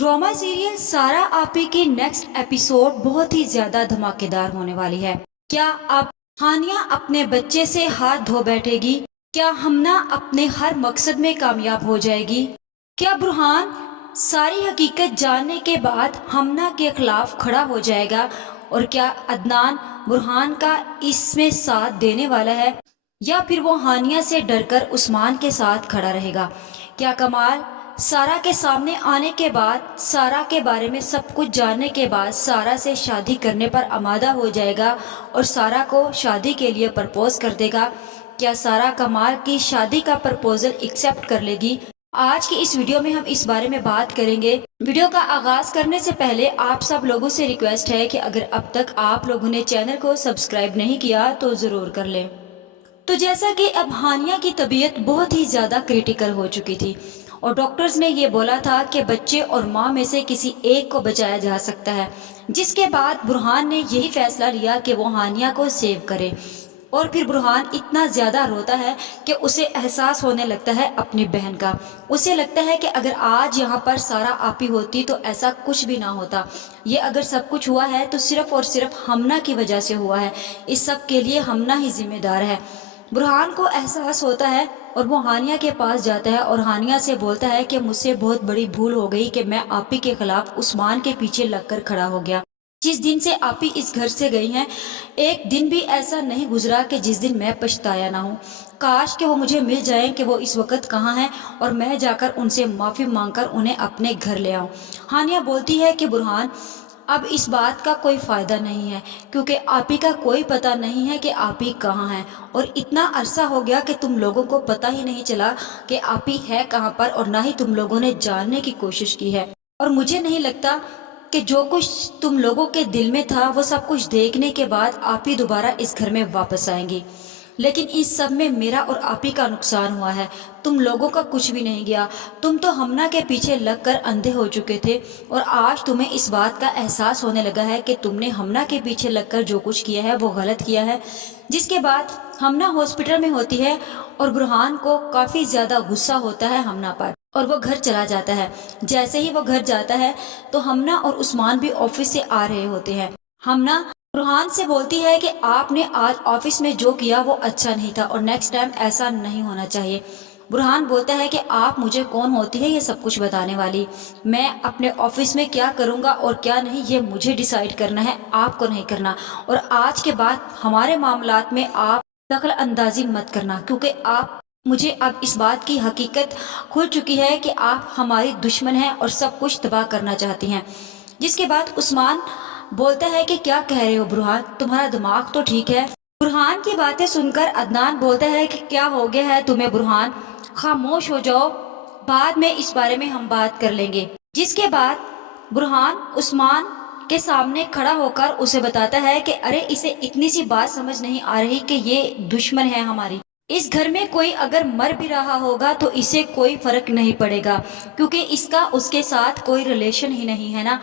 Drama serial सारा आपी की नेक्स्ट एपिसोड बहुत ही ज्यादा धमाकेदार होने वाली है। क्या अब हानिया अपने बच्चे से हाथ धो बैठेगी? क्या हमना अपने हर मकसद में कामयाब हो जाएगी? क्या बुरहान सारी हकीकत जानने के बाद हमना के खिलाफ खड़ा हो जाएगा? और क्या अदनान बुरहान का इसमें साथ देने वाला है, या फिर वो हानिया से डरकर उस्मान के साथ खड़ा रहेगा? क्या कमाल सारा के सामने आने के बाद, सारा के बारे में सब कुछ जानने के बाद सारा से शादी करने पर आमादा हो जाएगा और सारा को शादी के लिए प्रपोज कर देगा? क्या सारा कमाल की शादी का प्रपोजल एक्सेप्ट कर लेगी? आज की इस वीडियो में हम इस बारे में बात करेंगे। वीडियो का आगाज करने से पहले आप सब लोगों से रिक्वेस्ट है कि अगर अब तक आप लोगों ने चैनल को सब्सक्राइब नहीं किया तो जरूर कर लें। तो जैसा कि अब हानिया की तबीयत बहुत ही ज्यादा क्रिटिकल हो चुकी थी और डॉक्टर्स ने ये बोला था कि बच्चे और माँ में से किसी एक को बचाया जा सकता है, जिसके बाद बुरहान ने यही फैसला लिया कि वो हानिया को सेव करे। और फिर बुरहान इतना ज्यादा रोता है कि उसे एहसास होने लगता है अपनी बहन का। उसे लगता है कि अगर आज यहाँ पर सारा आपी होती तो ऐसा कुछ भी ना होता। ये अगर सब कुछ हुआ है तो सिर्फ और सिर्फ हमना की वजह से हुआ है। इस सब के लिए हमना ही जिम्मेदार है। बुरहान को एहसास होता है और वो हानिया के पास जाता है और हानिया से बोलता है कि मुझसे बहुत बड़ी भूल हो गई कि मैं आपी के खिलाफ उस्मान के पीछे लगकर खड़ा हो गया। जिस दिन से आपी इस घर से गई हैं, एक दिन भी ऐसा नहीं गुजरा कि जिस दिन मैं पछताया ना हूँ। काश कि वो मुझे मिल जाएं कि वो इस वक्त कहाँ हैं और मैं जाकर उनसे माफ़ी मांगकर उन्हें अपने घर ले आऊँ। हानिया बोलती है कि बुरहान, अब इस बात का कोई फायदा नहीं है क्योंकि आपी का कोई पता नहीं है कि आपी कहाँ है, और इतना अरसा हो गया कि तुम लोगों को पता ही नहीं चला कि आपी है कहाँ पर, और ना ही तुम लोगों ने जानने की कोशिश की है। और मुझे नहीं लगता कि जो कुछ तुम लोगों के दिल में था वो सब कुछ देखने के बाद आपी दोबारा इस घर में वापस आएंगी। लेकिन इस सब में मेरा और आपी का नुकसान हुआ है, तुम लोगों का कुछ भी नहीं गया। तुम तो हमना के पीछे लगकर अंधे हो चुके थे और आज तुम्हें इस बात का एहसास होने लगा है कि तुमने हमना के पीछे लगकर जो कुछ किया है वो गलत किया है। जिसके बाद हमना हॉस्पिटल में होती है और बुरहान को काफ़ी ज़्यादा गुस्सा होता है हमना पर और वो घर चला जाता है। जैसे ही वो घर जाता है तो हमना और उस्मान भी ऑफिस से आ रहे होते हैं। हमना बुरहान से बोलती है कि आपने आज ऑफिस में जो किया वो अच्छा नहीं था और नेक्स्ट टाइम ऐसा नहीं होना चाहिए। बुरहान बोलता है कि आप मुझे कौन होती है ये सब कुछ बताने वाली? मैं अपने ऑफिस में क्या करूंगा और क्या नहीं ये मुझे डिसाइड करना है, आपको नहीं करना। और आज के बाद हमारे मामलात में आप दखल अंदाजी मत करना, क्योंकि आप मुझे अब इस बात की हकीकत खुल चुकी है कि आप हमारी दुश्मन हैं और सब कुछ तबाह करना चाहती हैं। जिसके बाद उस्मान बोलता है कि क्या कह रहे हो बुरहान, तुम्हारा दिमाग तो ठीक है? बुरहान की बातें सुनकर अदनान बोलता है कि क्या हो गया है तुम्हें बुरहान, खामोश हो जाओ, बाद में इस बारे में हम बात कर लेंगे। जिसके बाद बुरहान उस्मान के सामने खड़ा होकर उसे बताता है कि अरे इसे इतनी सी बात समझ नहीं आ रही कि ये दुश्मन है हमारी। इस घर में कोई अगर मर भी रहा होगा तो इसे कोई फर्क नहीं पड़ेगा क्योंकि इसका उसके साथ कोई रिलेशन ही नहीं है ना।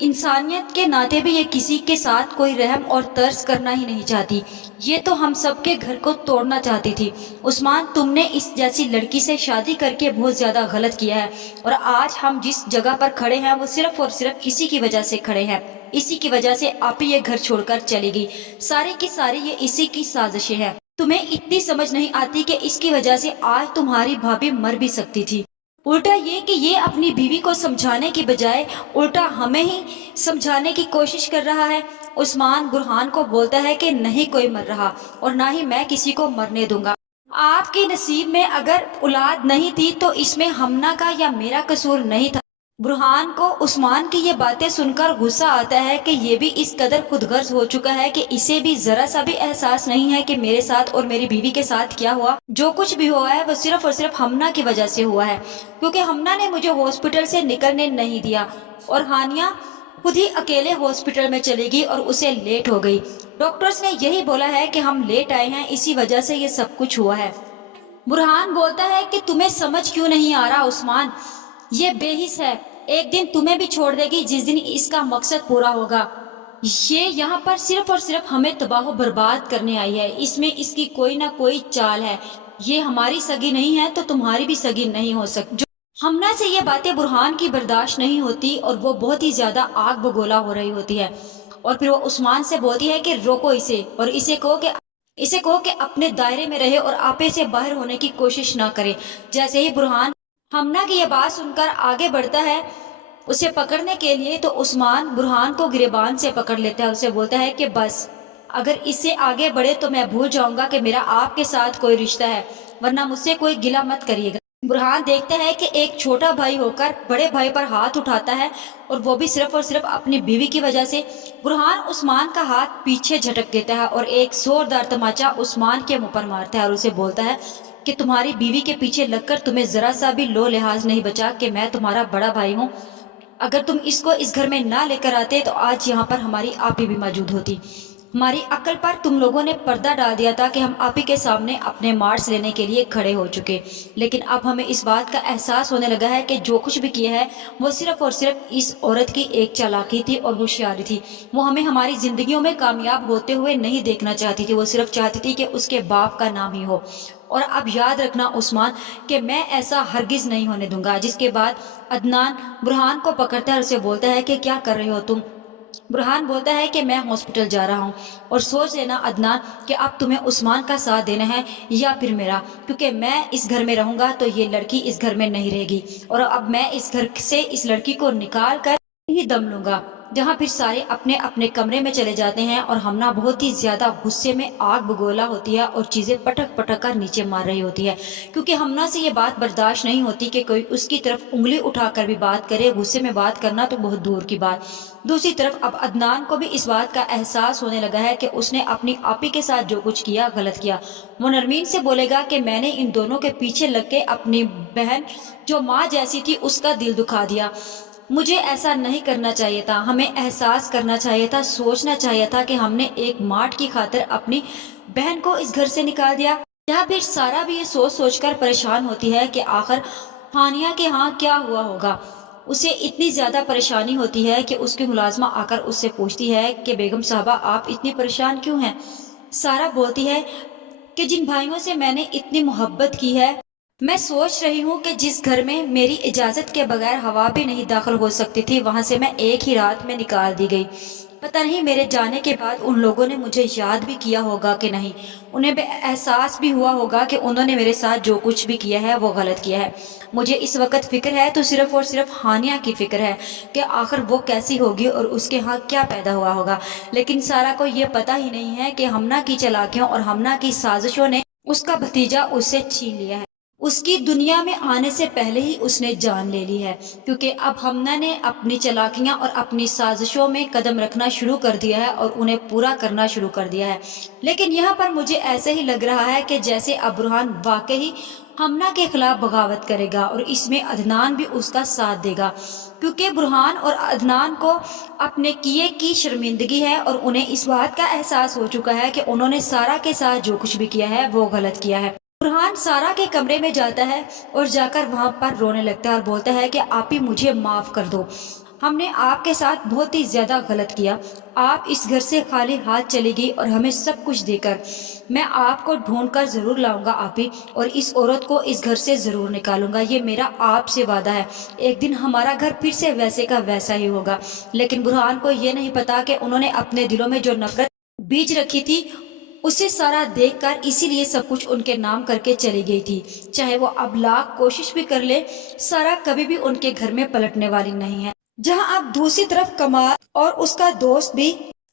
इंसानियत के नाते भी ये किसी के साथ कोई रहम और तर्स करना ही नहीं चाहती। ये तो हम सबके घर को तोड़ना चाहती थी। उस्मान, तुमने इस जैसी लड़की से शादी करके बहुत ज़्यादा गलत किया है और आज हम जिस जगह पर खड़े हैं वो सिर्फ और सिर्फ इसी की वजह से खड़े हैं। इसी की वजह से आप ये घर छोड़कर चली गई। सारी की सारी ये इसी की साजिशें हैं। तुम्हें इतनी समझ नहीं आती कि इसकी वजह से आज तुम्हारी भाभी मर भी सकती थी। उल्टा ये कि ये अपनी बीवी को समझाने की बजाय उल्टा हमें ही समझाने की कोशिश कर रहा है। उस्मान बुरहान को बोलता है कि नहीं कोई मर रहा और ना ही मैं किसी को मरने दूंगा। आपके नसीब में अगर औलाद नहीं थी तो इसमें हमना का या मेरा कसूर नहीं था। बुरहान को उस्मान की ये बातें सुनकर गुस्सा आता है कि ये भी इस कदर खुदगर्ज हो चुका है कि इसे भी जरा सा भी एहसास नहीं है कि मेरे साथ और मेरी बीवी के साथ क्या हुआ। जो कुछ भी हुआ है वो सिर्फ और सिर्फ हमना की वजह से हुआ है, क्योंकि हमना ने मुझे हॉस्पिटल से निकलने नहीं दिया और हानिया खुद ही अकेले हॉस्पिटल में चली गई और उसे लेट हो गई। डॉक्टर्स ने यही बोला है कि हम लेट आए हैं, इसी वजह से ये सब कुछ हुआ है। बुरहान बोलता है कि तुम्हें समझ क्यों नहीं आ रहा उस्मान, ये बेहिस है, एक दिन तुम्हें भी छोड़ देगी जिस दिन इसका मकसद पूरा होगा। ये यहाँ पर सिर्फ और सिर्फ हमें तबाह बर्बाद करने आई है, इसमें इसकी कोई ना कोई चाल है। ये हमारी सगी नहीं है तो तुम्हारी भी सगी नहीं हो सकती। हमना से ये बातें बुरहान की बर्दाश्त नहीं होती और वो बहुत ही ज्यादा आग बगोला हो रही होती है। और फिर वो उस्मान से बोलती है कि रोको इसे और इसे कहो कि अपने दायरे में रहे और आपे से बाहर होने की कोशिश ना करे। जैसे ही बुरहान हमना की ये बात सुनकर आगे बढ़ता है उसे पकड़ने के लिए, तो उस्मान बुरहान को गिरेबान से पकड़ लेता है। उसे बोलता है कि बस, अगर इससे आगे बढ़े तो मैं भूल जाऊंगा कि मेरा आपके साथ कोई रिश्ता है, वरना मुझसे कोई गिला मत करिएगा। बुरहान देखता है कि एक छोटा भाई होकर बड़े भाई पर हाथ उठाता है, और वो भी सिर्फ और सिर्फ अपनी बीवी की वजह से। बुरहान उस्मान का हाथ पीछे झटक देता है और एक जोरदार तमाचा उस्मान के मुंह पर मारता है और उसे बोलता है कि तुम्हारी बीवी के पीछे लगकर तुम्हें जरा सा भी लो लिहाज नहीं बचा कि मैं तुम्हारा बड़ा भाई हूँ। अगर तुम इसको इस घर में ना लेकर आते तो आज यहाँ पर हमारी आपी भी मौजूद होती। हमारी अक्ल पर तुम लोगों ने पर्दा डाल दिया था कि हम आपी के सामने अपने मार्क्स लेने के लिए खड़े हो चुके, लेकिन अब हमें इस बात का एहसास होने लगा है कि जो कुछ भी किया है वो सिर्फ और सिर्फ इस औरत की एक चालाकी थी और होशियारी थी। वो हमें हमारी जिंदगियों में कामयाब होते हुए नहीं देखना चाहती थी, वो सिर्फ चाहती थी कि उसके बाप का नाम ही हो। और अब याद रखना उस्मान कि मैं ऐसा हरगिज नहीं होने दूंगा। जिसके बाद अदनान बुरहान को पकड़ता है और उसे बोलता है कि क्या कर रहे हो तुम। बुरहान बोलता है कि मैं हॉस्पिटल जा रहा हूँ, और सोच लेना अदनान कि अब तुम्हें उस्मान का साथ देना है या फिर मेरा, क्योंकि मैं इस घर में रहूंगा तो ये लड़की इस घर में नहीं रहेगी, और अब मैं इस घर से इस लड़की को निकाल कर ही दम लूंगा। जहाँ फिर सारे अपने अपने कमरे में चले जाते हैं और हमना बहुत ही ज्यादा गुस्से में आग बगोला होती है और चीजें पटक पटक कर नीचे मार रही होती है, क्योंकि हमना से ये बात बर्दाश्त नहीं होती कि कोई उसकी तरफ उंगली उठाकर भी बात करे। गुस्से में बात करना तो बहुत दूर की बात। दूसरी तरफ अब अदनान को भी इस बात का एहसास होने लगा है कि उसने अपनी आपी के साथ जो कुछ किया गलत किया। वो नरमीन से बोलेगा कि मैंने इन दोनों के पीछे लग के अपनी बहन जो माँ जैसी थी उसका दिल दुखा दिया। मुझे ऐसा नहीं करना चाहिए था। हमें एहसास करना चाहिए था, सोचना चाहिए था कि हमने एक मार्ट की खातिर अपनी बहन को इस घर से निकाल दिया। या फिर सारा भी ये सोच सोचकर परेशान होती है कि आखिर हानिया के यहाँ क्या हुआ होगा। उसे इतनी ज्यादा परेशानी होती है कि उसकी मुलाजमा आकर उससे पूछती है कि बेगम साहबा आप इतनी परेशान क्यों हैं। सारा बोलती है कि जिन भाइयों से मैंने इतनी मोहब्बत की है, मैं सोच रही हूँ कि जिस घर में मेरी इजाजत के बगैर हवा भी नहीं दाखिल हो सकती थी, वहां से मैं एक ही रात में निकाल दी गई। पता नहीं मेरे जाने के बाद उन लोगों ने मुझे याद भी किया होगा कि नहीं। उन्हें भी एहसास भी हुआ होगा कि उन्होंने मेरे साथ जो कुछ भी किया है वो गलत किया है। मुझे इस वक्त फिक्र है तो सिर्फ और सिर्फ हानिया की फिक्र है कि आखिर वो कैसी होगी और उसके यहाँ क्या पैदा हुआ होगा। लेकिन सारा को ये पता ही नहीं है कि हमना की चालाकियों और हमना की साजिशों ने उसका भतीजा उससे छीन लिया है। उसकी दुनिया में आने से पहले ही उसने जान ले ली है, क्योंकि अब हमना ने अपनी चालाकियां और अपनी साजिशों में कदम रखना शुरू कर दिया है और उन्हें पूरा करना शुरू कर दिया है। लेकिन यहाँ पर मुझे ऐसे ही लग रहा है कि जैसे अब बुरहान वाकई हमना के खिलाफ बगावत करेगा और इसमें अदनान भी उसका साथ देगा, क्योंकि बुरहान और अदनान को अपने किए की शर्मिंदगी है और उन्हें इस बात का एहसास हो चुका है कि उन्होंने सारा के साथ जो कुछ भी किया है वो गलत किया है। बुरहान सारा के कमरे में जाता है और जाकर वहां पर रोने लगता है और बोलता है कि आप ही मुझे माफ कर दो, हमने आपके साथ बहुत ही ज्यादा गलत किया। आप इस घर से खाली हाथ चली गई और हमें सब कुछ देकर। मैं आपको ढूंढ कर जरूर लाऊंगा आप ही, और इस औरत को इस घर से जरूर निकालूंगा। ये मेरा आपसे वादा है। एक दिन हमारा घर फिर से वैसे का वैसा ही होगा। लेकिन बुरहान को ये नहीं पता कि उन्होंने अपने दिलों में जो नफरत बीज रखी थी उसे सारा देखकर इसीलिए सब कुछ उनके नाम करके चली गई थी। चाहे वो अब लाख कोशिश भी कर ले, सारा कभी भी उनके घर में पलटने वाली नहीं है। जहां अब दूसरी तरफ कमाल और उसका दोस्त भी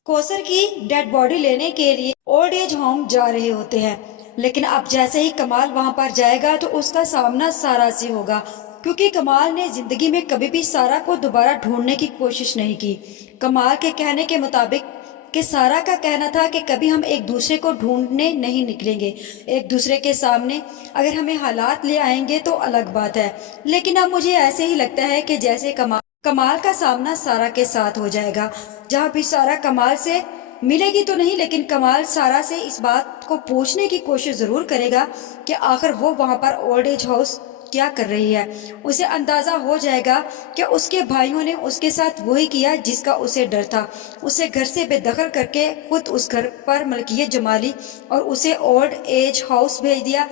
कौसर की डेड बॉडी लेने के लिए ओल्ड एज होम जा रहे होते हैं। लेकिन अब जैसे ही कमाल वहां पर जाएगा तो उसका सामना सारा से होगा, क्योंकि कमाल ने जिंदगी में कभी भी सारा को दोबारा ढूंढने की कोशिश नहीं की। कमाल के कहने के मुताबिक कि सारा का कहना था कि कभी हम एक दूसरे को ढूंढने नहीं निकलेंगे, एक दूसरे के सामने अगर हमें हालात ले आएंगे तो अलग बात है। लेकिन अब मुझे ऐसे ही लगता है कि जैसे कमाल का सामना सारा के साथ हो जाएगा, जहाँ भी सारा कमाल से मिलेगी तो नहीं, लेकिन कमाल सारा से इस बात को पूछने की कोशिश जरूर करेगा कि आखिर वो वहाँ पर ओल्ड एज हाउस क्या कर रही है। उसे अंदाजा हो जाएगा कि उसके भाइयों ने उसके साथ वही किया जिसका उसे डर था। उसे घर से बेदखल करके खुद उस घर पर मलकियत जमा ली और उसे ओल्ड एज हाउस भेज दिया,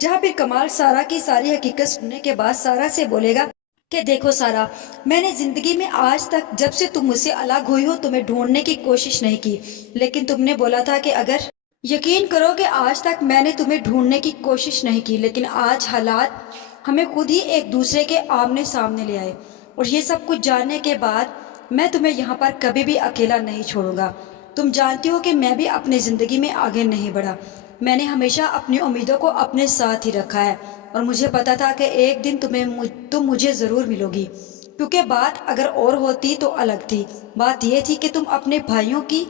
جہاں پھر کمال سارا کی ساری حقیقت سننے کے بعد سارا سے بولے گا کہ دیکھو سارا، میں نے زندگی میں آج تک جب سے تم مجھ سے الگ ہوئی ہو تمہیں ڈھونڈنے کی کوشش نہیں کی، لیکن تم نے بولا تھا کہ اگر یقین کرو کہ آج تک میں نے تمہیں ڈھونڈنے کی کوشش نہیں کی، لیکن آج حالات ہمیں خود ہی ایک دوسرے کے آمنے سامنے لے آئے، اور یہ سب کچھ جاننے کے بعد میں تمہیں یہاں پر کبھی بھی اکیلا نہیں چھوڑوں گا۔ تم جانتی ہو کہ میں بھی اپنی زندگی میں آگے نہیں بڑھا، میں نے ہمیشہ اپنی امیدوں کو اپنے ساتھ ہی رکھا ہے، اور مجھے پتا تھا کہ ایک دن تم مجھے ضرور ملو گی، کیونکہ بات اگر اور ہوتی تو الگ تھی۔ بات یہ تھی کہ تم اپنے بھائیوں کی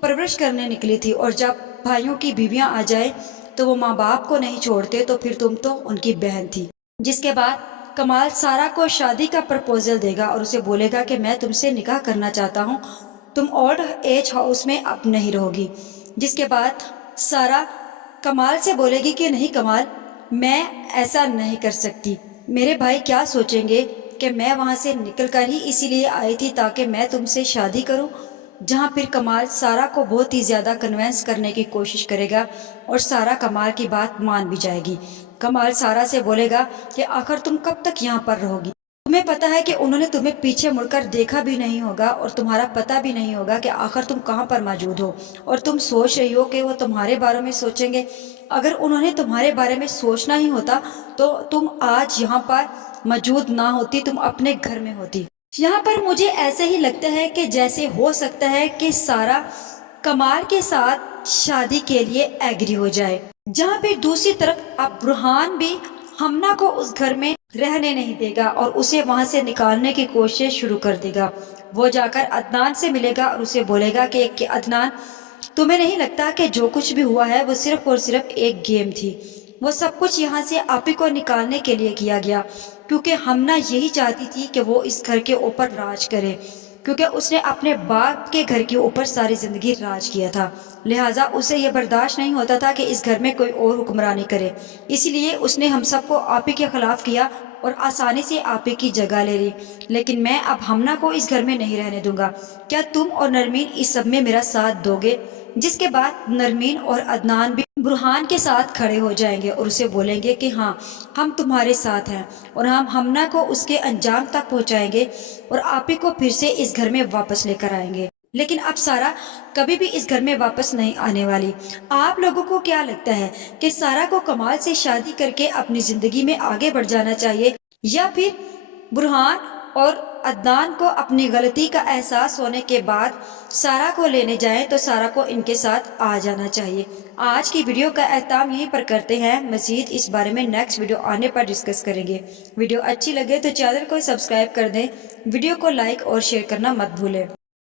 پرورش کرنے نکلی تھی، اور جب بھائیوں کی بیویاں آ جائیں تو وہ ماں باپ کو نہیں چھوڑتے، تو پھر تم تو ان کی بہن تھی۔ جس کے بعد کمال سارا کو شادی کا پرپوزل دے گا اور اسے بولے گا کہ میں تم سے نکاح کرنا چاہتا ہوں، تم اولڈ ایج ہاؤس میں اب نہیں رہو گی۔ جس کے بعد سارا کمال سے بولے گی کہ نہیں کمال، میں ایسا نہیں کر سکتی، میرے بھائی کیا سوچیں گے کہ میں وہاں سے نکل کر ہی اسی لیے آئی تھی تاکہ میں تم سے شادی کروں۔ جہاں پھر کمال سارا کو بہت ہی زیادہ کنونس کرنے کی کوشش کرے گا اور سارا کمال کی بات مان بھی جائے گی۔ کمال سارا سے بولے گا کہ آخر تم کب تک یہاں پر رہو گی؟ تمہیں پتا ہے کہ انہوں نے تمہیں پیچھے مڑ کر دیکھا بھی نہیں ہوگا اور تمہارا پتہ بھی نہیں ہوگا کہ آخر تم کہاں پر موجود ہو، اور تم سوچ رہی ہو کہ وہ تمہارے بارے میں سوچیں گے۔ اگر انہوں نے تمہارے بارے میں سوچنا ہی ہوتا تو تم آج یہاں پر موجود نہ ہوتی، تم اپنے گھر میں ہوتی۔ یہاں پر مجھے ایسے ہی لگتا ہے کہ جیسے ہو سکتا ہے کہ سارا کمال کے ساتھ شادی کے لیے ایگری ہو جائے، جہاں پہ دوسری طرف اب برہان بھی ہمنا کو اس گھر میں رہنے نہیں دے گا اور اسے وہاں سے نکالنے کی کوشش شروع کر دے گا۔ وہ جا کر عدنان سے ملے گا اور اسے بولے گا کہ عدنان، تمہیں نہیں لگتا کہ جو کچھ بھی ہوا ہے وہ صرف اور صرف ایک گیم تھی؟ وہ سب کچھ یہاں سے آپی کو نکالنے کے لیے کیا گیا، کیونکہ ہمنا یہی چاہتی تھی کہ وہ اس گھر کے اوپر راج کرے، کیونکہ اس نے اپنے باپ کے گھر کے اوپر ساری زندگی راج کیا تھا، لہٰذا اسے یہ برداشت نہیں ہوتا تھا کہ اس گھر میں کوئی اور حکمرانی کرے، اسی لیے اس نے ہم سب کو آپی کے خلاف کیا اور آسانی سے آپی کی جگہ لے لی۔ لیکن میں اب ہمنا کو اس گھر میں نہیں رہنے دوں گا، کیا تم اور نرمین اس سب میں میرا ساتھ دو گے؟ جس کے بعد نرمین اور عدنان بھی برہان کے ساتھ کھڑے ہو جائیں گے اور اسے بولیں گے کہ ہاں، ہم تمہارے ساتھ ہیں اور ہم ہمنا کو اس کے انجام تک پہنچائیں گے اور آپی کو پھر سے اس گھر میں واپس لے کر آئیں گے۔ لیکن اب سارا کبھی بھی اس گھر میں واپس نہیں آنے والی۔ آپ لوگوں کو کیا لگتا ہے کہ سارا کو کمال سے شادی کر کے اپنی زندگی میں آگے بڑھ جانا چاہیے، یا پھر برہان اور عدنان کو اپنی غلطی کا احساس ہونے کے بعد سارا کو لینے جائیں تو سارا کو ان کے ساتھ آ جانا چاہیے؟ آج کی ویڈیو کا اختتام یہیں پر کرتے ہیں، مزید اس بارے میں نیکسٹ ویڈیو آنے پر ڈسکس کریں گے۔ ویڈیو اچھی لگے تو چینل کو سبسکرائب کر دیں، ویڈیو کو لائک اور شیئر کرنا مت بھولیں۔